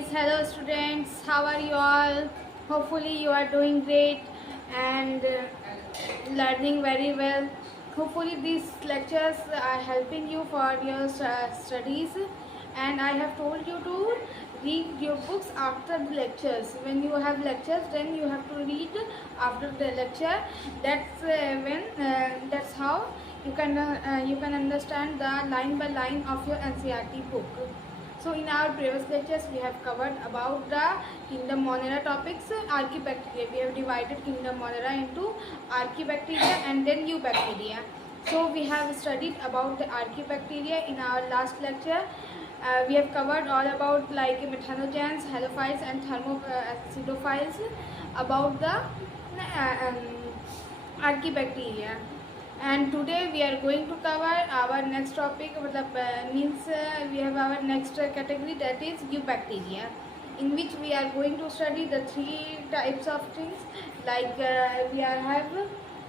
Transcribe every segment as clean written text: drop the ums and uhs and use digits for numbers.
guys, hello students, how are you all? Hopefully you are doing great and learning very well. Hopefully these lectures are helping you for your studies, and I have told you to read your books after the lectures. When you have lectures, then you have to read after the lecture. That's how you can understand the line by line of your NCERT book. So in our previous lectures we have covered about the kingdom Monera topics, Archaebacteria. We have divided kingdom Monera into Archaebacteria and then Eubacteria. So we have studied about the Archaebacteria in our last lecture. We have covered all about like methanogens, halophiles and thermoacidophiles about the Archaebacteria. And today we are going to cover our next topic, we have our next category, that is Eubacteria, in which we are going to study the three types of things like we have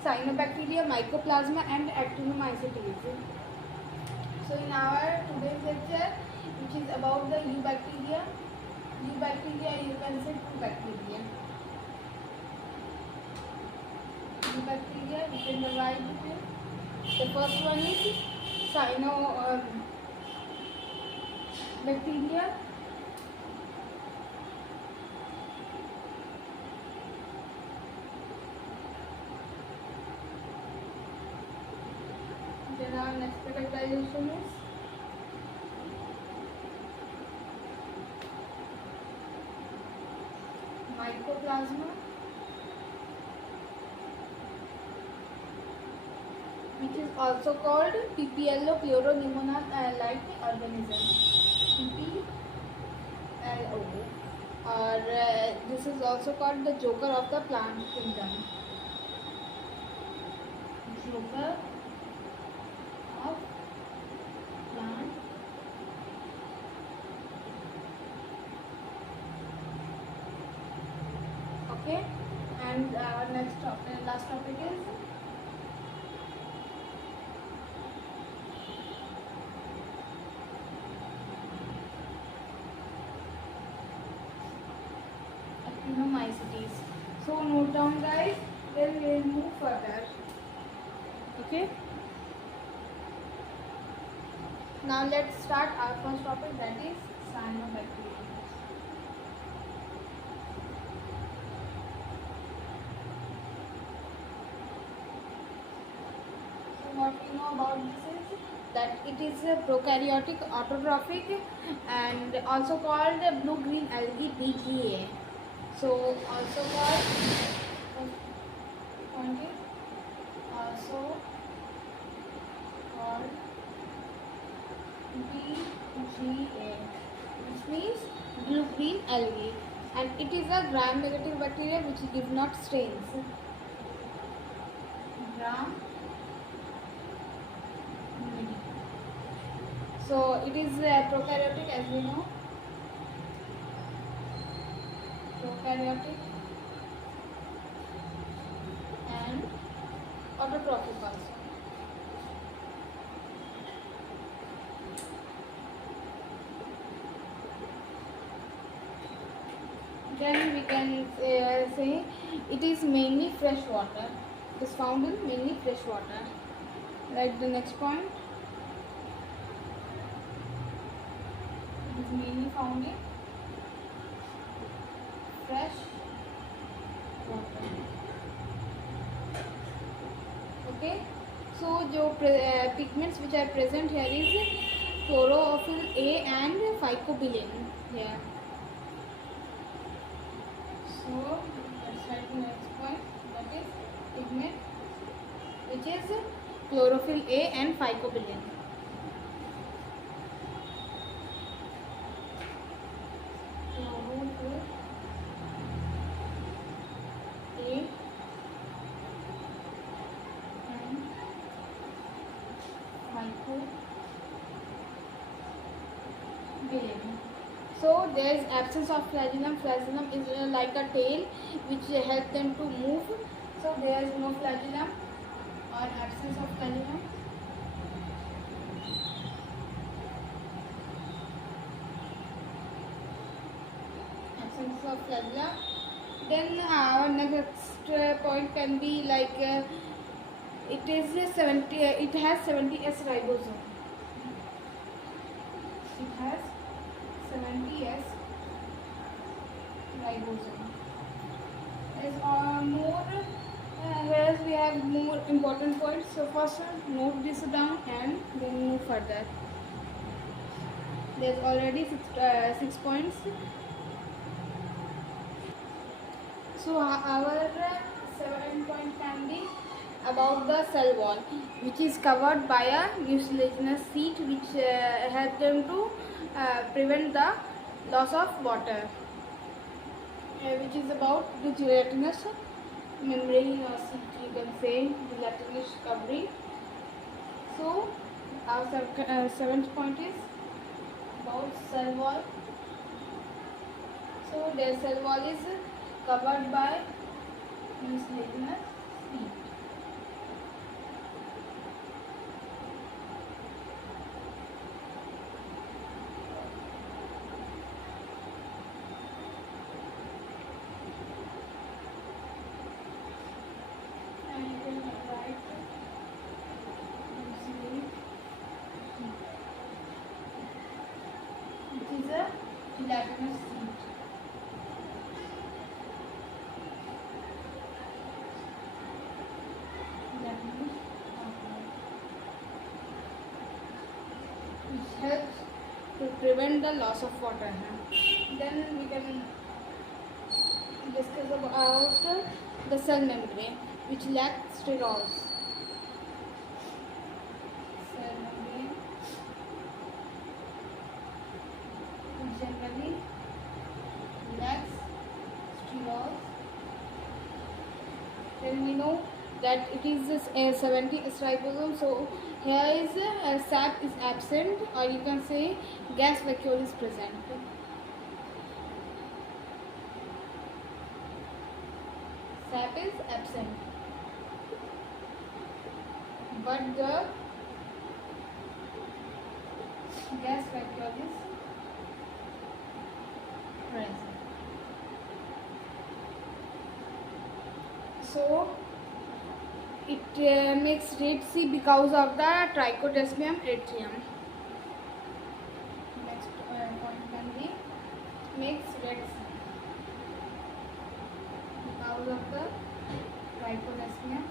cyanobacteria, mycoplasma and actinomycetes. So in our today's lecture, which is about the Eubacteria, you can say two bacteria. Eubacteria, we can divide it in. The first one is cyanobacteria. Then our next categorization is mycoplasma, which is also called PPLO, pleuropneumonia-like organism. PPLO, or this is also called the joker of the plant kingdom. Joker of plant okay. And our last topic is actinomycetes. So note down guys, then we will move further. Okay. Now let's start our first topic, that is cyanobacteria. So what we know about this is that it is a prokaryotic autotrophic and also called blue-green algae, BGA. So also called BGA, which means blue-green algae, and it is a gram-negative bacteria which give not stains. So it is prokaryotic, as we know. Prokaryotic and autotrophic also. Then we can say it is mainly fresh water. It is found in mainly fresh water. Like the next point, it is mainly found in fresh water. Okay. So the pigments which are present here is chlorophyll A and phycobilin here. So let's try the next point, that is pigment which is chlorophyll A and phycobilin. Chlorophyll A and phycobilin. So there is absence of flagellum. Flagellum is like a tail which helps them to move. So there is no flagellum or absence of flagellum. of flagella. Then our next point can be like it is a 70. It has 70S ribosome. It has 70S ribosome. Is more. Whereas we have more important points. So first, note this down and then move further. There's already 6 points. So our 7th point can be about the cell wall, which is covered by a mucilaginous sheet, which helps them to prevent the loss of water, which is about the gelatinous membrane or sheet, you can say gelatinous covering. So our 7th point is about cell wall. So their cell wall is covered by mucilaginous sheet. And you can write mucilage, which is a gelatinous sheet. Which helps to prevent the loss of water. Then we can discuss about the cell membrane, which lacks sterols. Cell membrane generally lacks sterols. Then we know that it is a 70S ribosome. So here is sap is absent, or you can say gas vacuole is present. Sap is absent, but the gas vacuole is present. So it makes red C because of the trichodesmium atrium. Next point can be makes red C because of the trichodesmium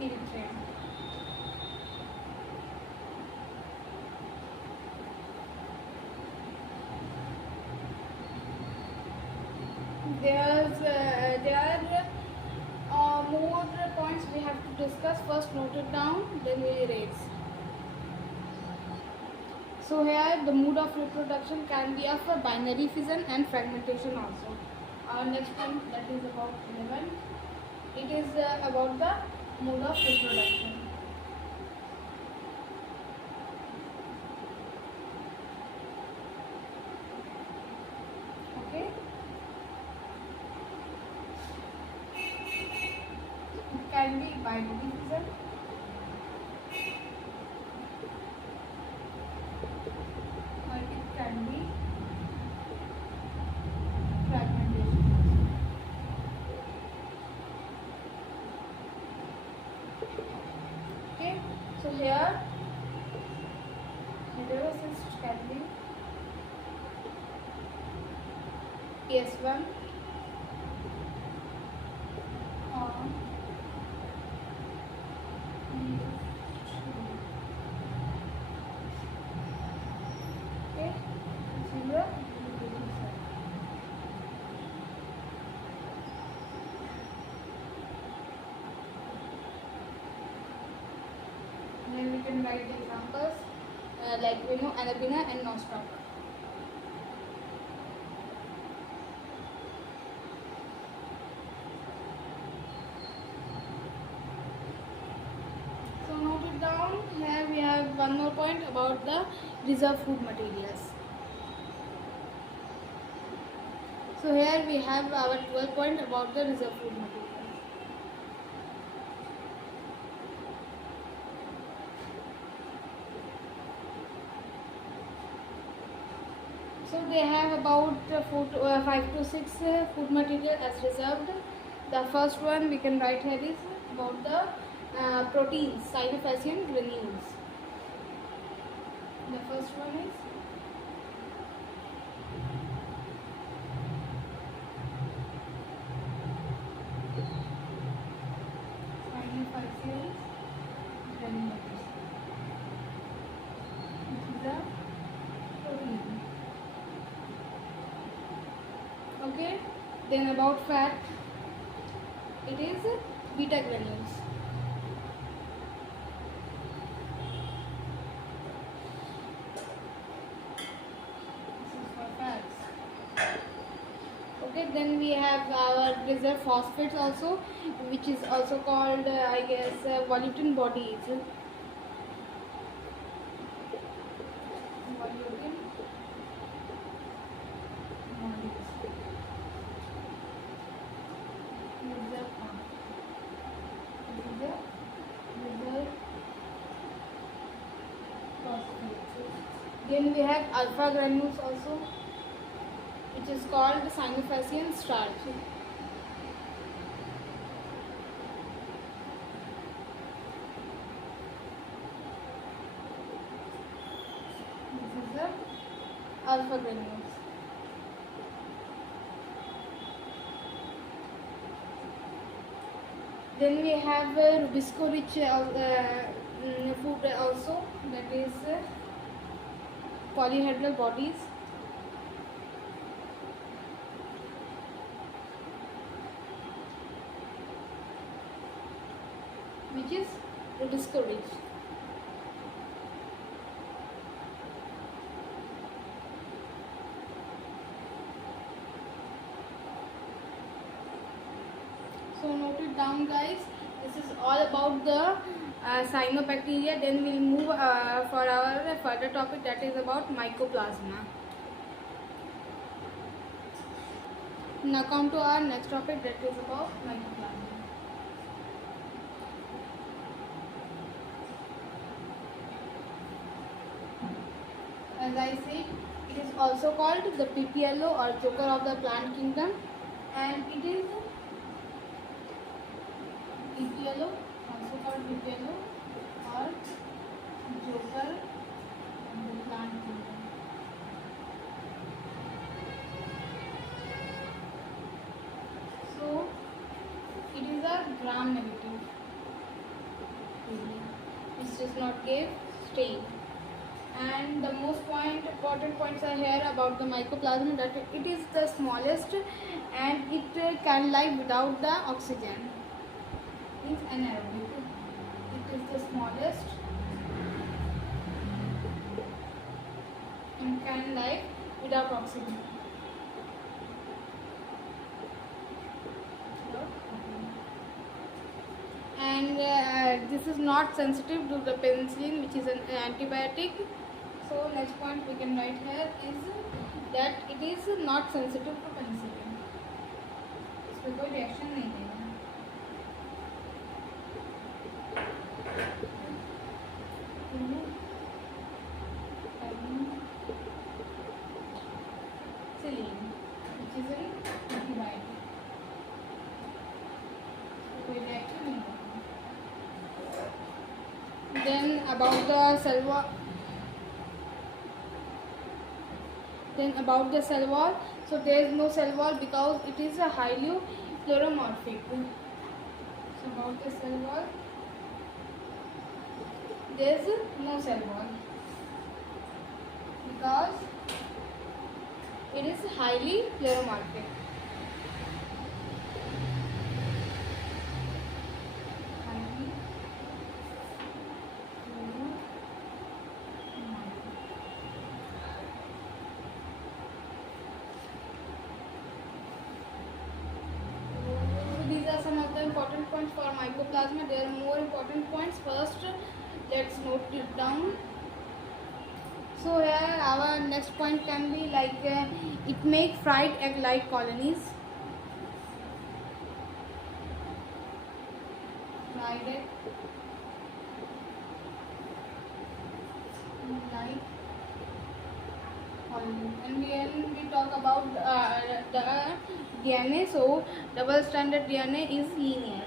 atrium. There are more points we have to discuss. First, note it down, then we erase. So here, the mode of reproduction can be of a binary fission and fragmentation also. Our next point, that is about 11. It is about the mode of reproduction. Okay. Can be binary fission, or it can be fragmentation. Okay, so here heterocyst can be PS1 or then we can write the examples like we know Anabina and Nostromo. So note it down. Here we have one more point about the reserve food materials. So here we have our 12th point about the reserve food materials. So they have about 5 to 6 food material as reserved. The first one we can write here is about the proteins, cyanophycean granules. The first one is cyanophycean granules. This is the protein. Okay. Then about fat, it is beta granules. Okay, then we have our reserve phosphates also, which is also called I guess volutin bodies. Volutin bodies. Reserve phosphates. Then we have alpha granules also, which is called cyanophycean starch. This is the alpha granules. Then we have rubisco rich food also, that is polyhedral bodies. Which is rubisco rich. So note it down, guys. This is all about the cyanobacteria. Then we'll move for our further topic, that is about mycoplasma. Now come to our next topic, that is about mycoplasma. As I said, it is also called the PPLO or joker of the plant kingdom, and it is PPLO, also called PPLO or joker of the plant kingdom. So it is a gram negative, which does not give stain. And the most important points are here about the mycoplasma, that it is the smallest and it can live without the oxygen. Means anaerobic. It is the smallest and can live without oxygen. And this is not sensitive to the penicillin, which is an antibiotic. So next point we can write here is that it is not sensitive to penicillin. इसमें कोई reaction नहीं देगा. Penicillin, which is an antibiotic. कोई reaction नहीं होगा. Then about the cell wall. Then about the cell wall, so there is no cell wall because it is a highly pleuromorphic. So about the cell wall, there is no cell wall because it is highly pleuromorphic. Some of the important points for mycoplasma. There are more important points. First, let's note it down. So here our next point can be like it make fried egg-like colonies. Fried egg like colony. And when we talk about the DNA, so double stranded DNA is linear.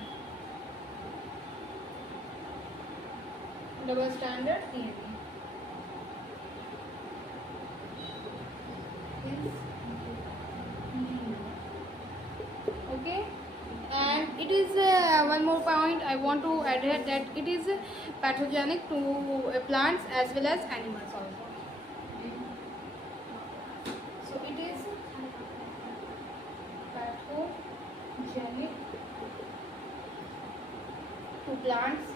Double stranded DNA is linear. Okay. And it is one more point I want to add here, that it is pathogenic to plants as well as animals also. So it is pathogenic to plants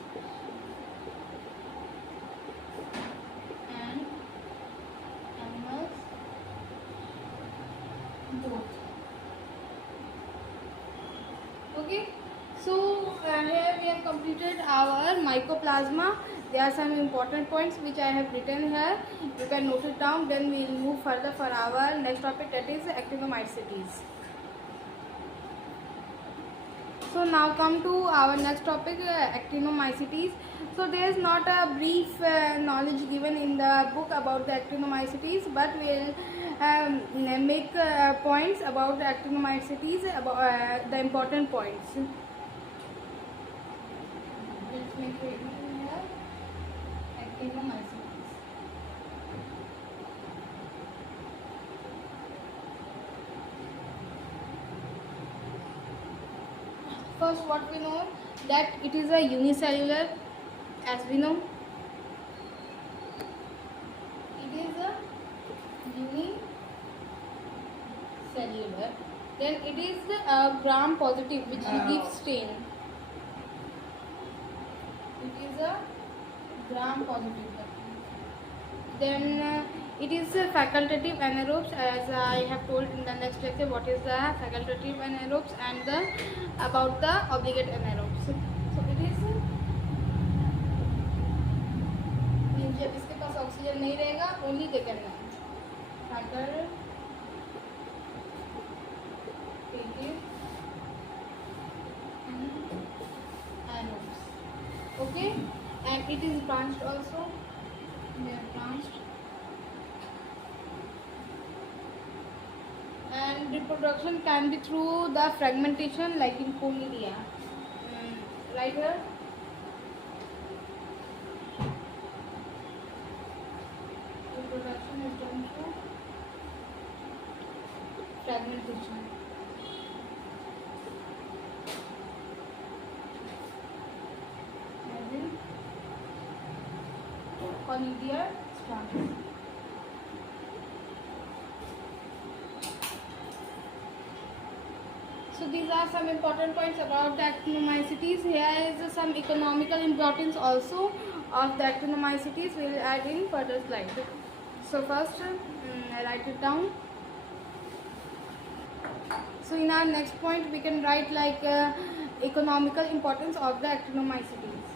and animals both. Okay, so here we have completed our mycoplasma. There are some important points which I have written here. You can note it down. Then we will move further for our next topic, that is actinomycetes. So now come to our next topic, actinomycetes. So there is not a brief knowledge given in the book about the actinomycetes, but we will make points about the actinomycetes, about the important points. Let's make it here. Actinomycetes. First, what we know, that it is a unicellular, as we know. It is a unicellular. Then it is gram positive, which gives stain. It is a gram positive. Then it is facultative anaerobes, as I have told in the next lecture what is the facultative anaerobes and about the obligate anaerobes. So it is जब इसके पास oxygen नहीं रहेगा, only they can facultative anaerobes. Okay, and it is branched also. They are branched. And reproduction can be through the fragmentation, like in Monera. Right here. Reproduction is done through fragmentation. As in Monera strands. So these are some important points about the actinomycetes. Here is some economical importance also of the actinomycetes. We will add in further slides. So first, write it down. So in our next point, we can write like economical importance of the actinomycetes.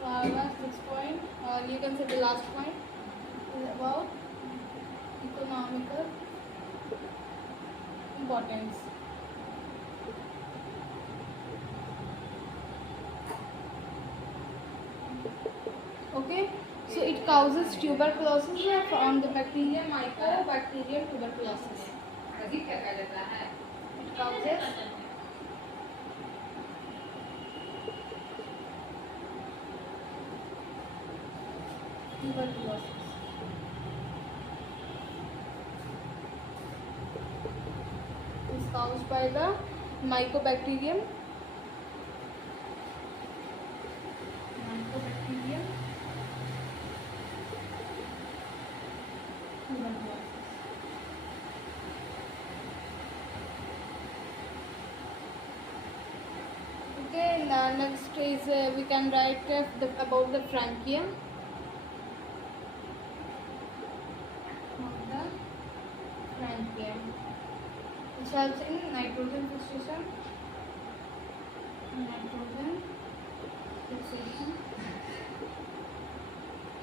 So our next point, or you can say the last point, is about economical importance. Okay, so it causes tuberculosis from the bacteria Mycobacterium tuberculosis. It causes tuberculosis. It is caused by the Mycobacterium tuberculosis. Okay, next is we can write about the Frankia. Which helps in nitrogen fixation.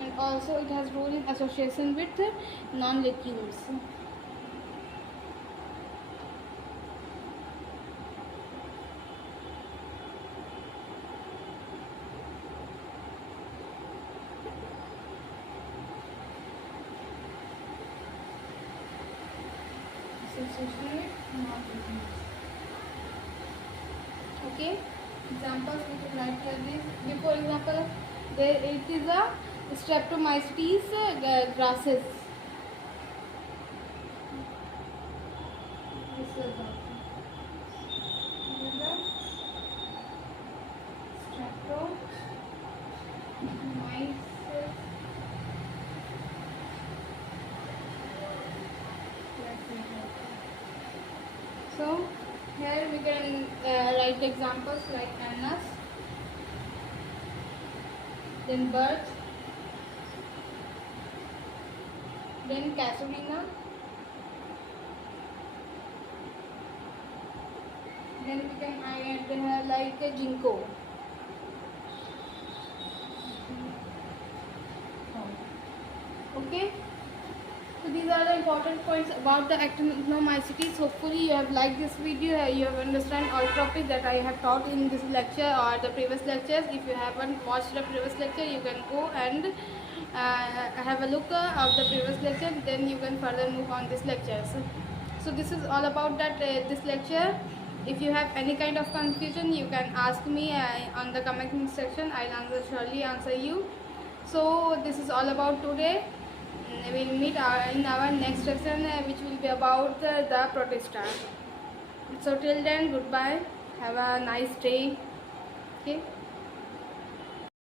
And also it has role in association with non-lichens. stationary, not liquid. Okay, examples we can write here this. Before example, there it is a streptomyces grasses. This is the streptomyces. So here we can write examples like anus, then birds, then casuarina, then we can add like a ginkgo. Okay. So these are the important points about the actinomycetes. Hopefully you have liked this video, you have understand all topics that I have taught in this lecture or the previous lectures. If you haven't watched the previous lecture, you can go and have a look of the previous lecture, then you can further move on this lecture. So this is all about that this lecture. If you have any kind of confusion, you can ask me on the comment section. I'll surely answer you. So this is all about today. We will meet in our next session, which will be about the protista. So till then, goodbye. Have a nice day. Okay.